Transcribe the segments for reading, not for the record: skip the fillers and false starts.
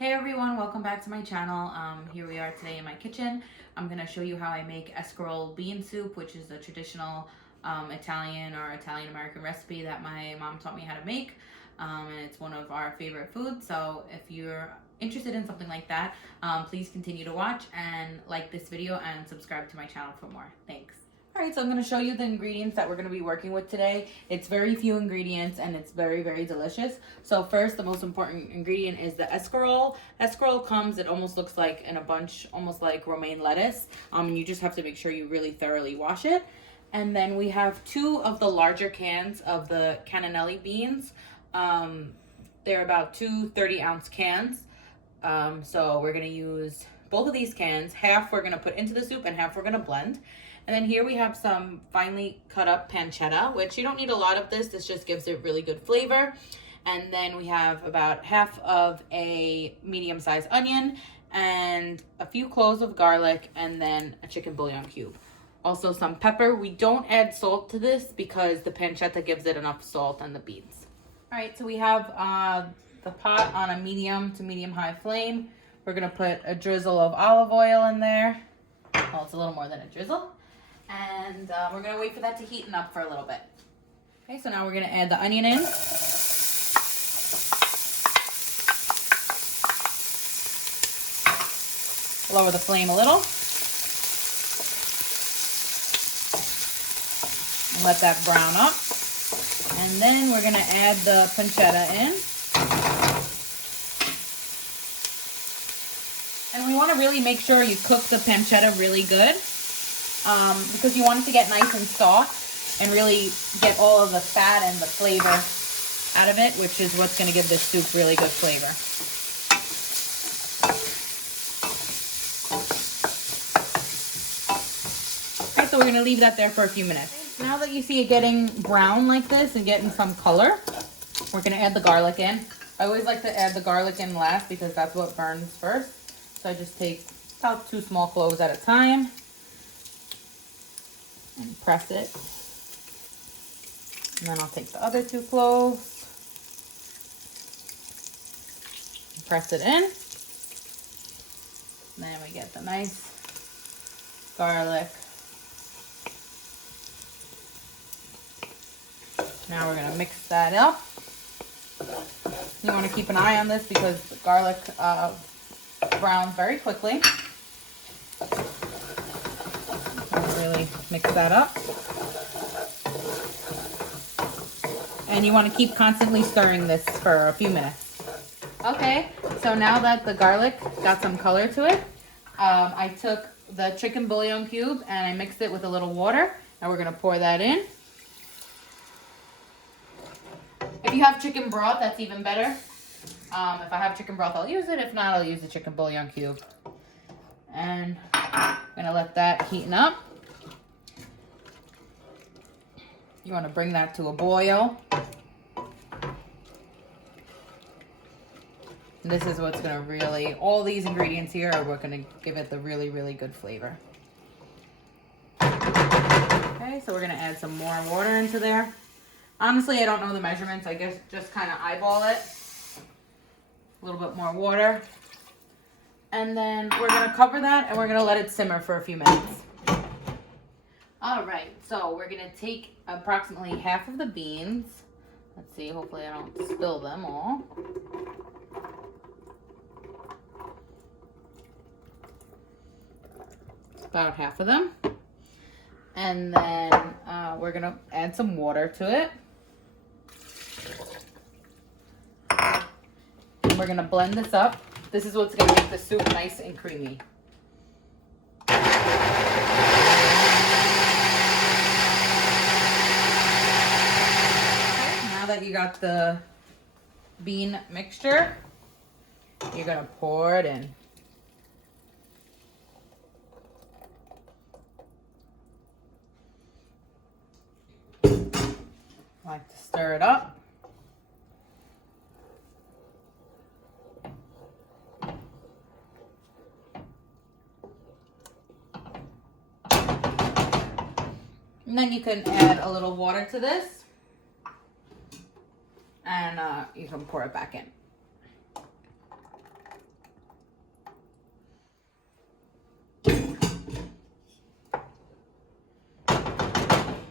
Hey everyone, welcome back to my channel. Here we are today in my kitchen. I'm going to show you how I make escarole bean soup, which is a traditional Italian or Italian-American recipe that my mom taught me how to make. And it's one of our favorite foods. So if you're interested in something like that, please continue to watch and like this video and subscribe to my channel for more. Thanks. Alright, so I'm going to show you the ingredients that we're going to be working with today. It's very few ingredients and it's very, very delicious. So first, the most important ingredient is the escarole. Escarole comes, it almost looks like in a bunch, almost like romaine lettuce. And you just have to make sure you really thoroughly wash it. And then we have 2 of the larger cans of the Cannellini beans. They're about 2 30-ounce cans. So we're going to use both of these cans. Half we're going to put into the soup and half we're going to blend. And then here we have some finely cut up pancetta, which you don't need a lot of this. This just gives it really good flavor. And then we have about half of a medium-sized onion and a few cloves of garlic and then a chicken bouillon cube. Also some pepper. We don't add salt to this because the pancetta gives it enough salt on the beans. All right, so we have the pot on a medium to medium-high flame. We're going to put a drizzle of olive oil in there. Well, it's a little more than a drizzle. And we're going to wait for that to heaten up for a little bit. Okay, so now we're going to add the onion in. Lower the flame a little. And let that brown up. And then we're going to add the pancetta in. And we want to really make sure you cook the pancetta really good. Because you want it to get nice and soft and really get all of the fat and the flavor out of it, which is what's going to give this soup really good flavor. Okay, so we're going to leave that there for a few minutes. Now that you see it getting brown like this and getting some color, we're going to add the garlic in. I always like to add the garlic in last because that's what burns first. So I just take about 2 small cloves at a time. And press it. And then I'll take the other 2 cloves. And press it in. And then we get the nice garlic. Now we're going to mix that up. You want to keep an eye on this because the garlic browns very quickly. Really mix that up. And you want to keep constantly stirring this for a few minutes. Okay, so now that the garlic got some color to it, I took the chicken bouillon cube and I mixed it with a little water. Now we're going to pour that in. If you have chicken broth, that's even better. If I have chicken broth, I'll use it. If not, I'll use the chicken bouillon cube. And I'm going to let that heaten up. You want to bring that to a boil. And this is what's going to really, all these ingredients here are what's going to give it the really, really good flavor. Okay, so we're going to add some more water into there. Honestly, I don't know the measurements. I guess just kind of eyeball it. A little bit more water. And then we're going to cover that and we're going to let it simmer for a few minutes. All right, so we're going to take approximately half of the beans. Let's see, hopefully I don't spill them all. About half of them. And then we're going to add some water to it. And we're going to blend this up. This is what's going to make the soup nice and creamy. That you got the bean mixture, you're going to pour it in. I like to stir it up. And then you can add a little water to this. And you can pour it back in.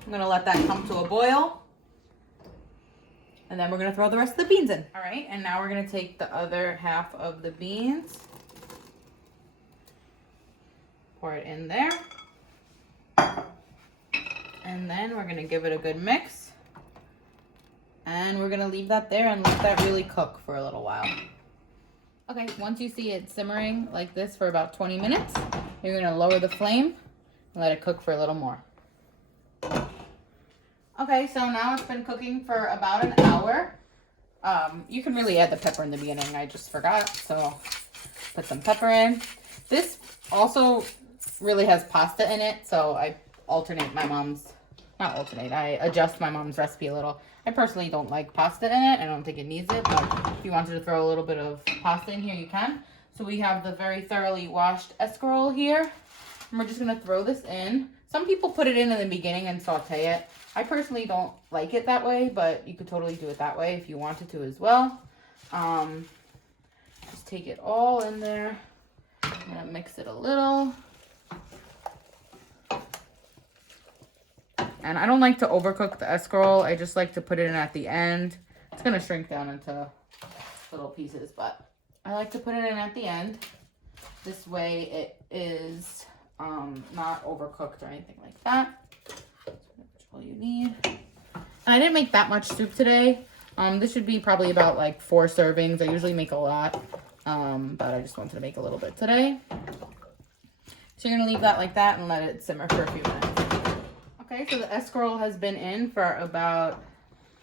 I'm gonna let that come to a boil. And then we're gonna throw the rest of the beans in. All right, and now we're gonna take the other half of the beans. Pour it in there. And then we're gonna give it a good mix. And we're gonna leave that there and let that really cook for a little while. Okay, once you see it simmering like this for about 20 minutes, you're gonna lower the flame and let it cook for a little more. Okay, so now it's been cooking for about an hour. You can really add the pepper in the beginning. I just forgot, so put some pepper in. This also really has pasta in it, so I alternate my mom's, not alternate, I adjust my mom's recipe a little. I personally don't like pasta in it. I don't think it needs it, but if you wanted to throw a little bit of pasta in here, you can. So we have the very thoroughly washed escarole here. And we're just gonna throw this in. Some people put it in the beginning and saute it. I personally don't like it that way, but you could totally do it that way if you wanted to as well. Just take it all in there. I'm gonna mix it a little. And I don't like to overcook the escarole. I just like to put it in at the end. It's gonna shrink down into little pieces, but I like to put it in at the end. This way it is not overcooked or anything like that. That's all you need. And I didn't make that much soup today. This should be probably about like 4 servings. I usually make a lot, but I just wanted to make a little bit today. So you're gonna leave that like that and let it simmer for a few minutes. Okay, so the escarole has been in for about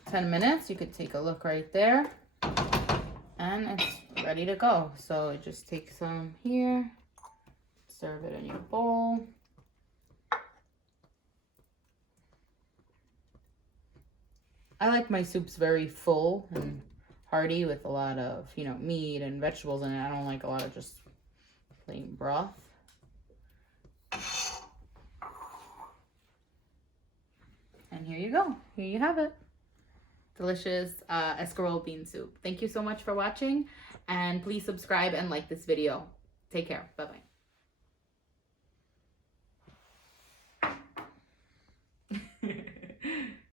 10 minutes. You could take a look right there. And it's ready to go. So just take some here, serve it in your bowl. I like my soups very full and hearty with a lot of, you know, meat and vegetables in it. I don't like a lot of just plain broth. And here you go. Here you have it. Delicious escarole bean soup. Thank you so much for watching. And please subscribe and like this video. Take care. Bye-bye.